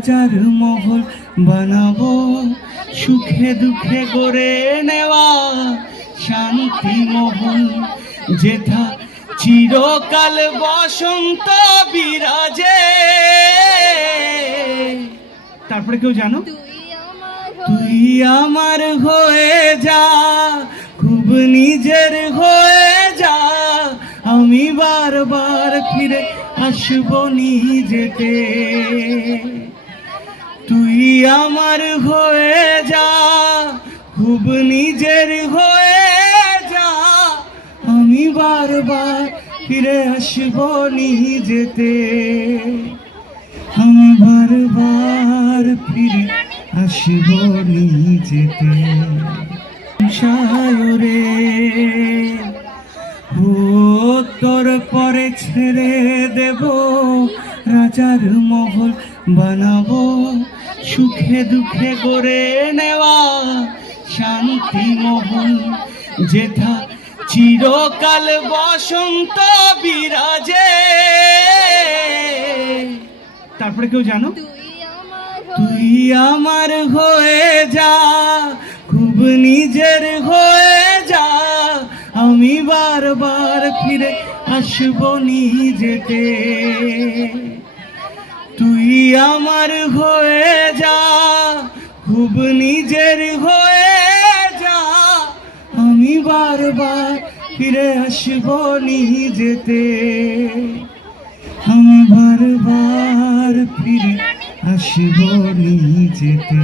রাজার মহল বানাবো, সুখে দুঃখে গড়ে নেওয়া শান্তি মহল, যেথা চিরকাল বসন্ত বিরাজে। তারপরে কেউ জানো? তুই আমার হয়ে যা, খুব নিজের হয়ে যা, আমি বারবার ফিরে আসবো নিজেতে। তুই আমার হয়ে যা, খুব নিজের হয়ে যা, আমি বারবার ফিরে আসবো নিজেতে। আমি বারবার ফিরে আসবো নিজেতে। সায়রে ও তোর পরে ছেড়ে দেব, রাজার মহল বানাবো, সুখে দুঃখে গড়ে নেওয়া শান্তি মহল, যেথা চিরকাল বসন্ত বিরাজে। তারপরে কেউ জানো? তুই আমার হয়ে যা, খুব নিজের হয়ে যা, আমি বারবার ফিরে আসবো নিজেতে। তুই আমার হয়ে যা, খুব নিজের হয়ে যা, আমি বারবার ফিরে আসবো নিজেতে। আমি বারবার ফিরে আসবো নিজেতে।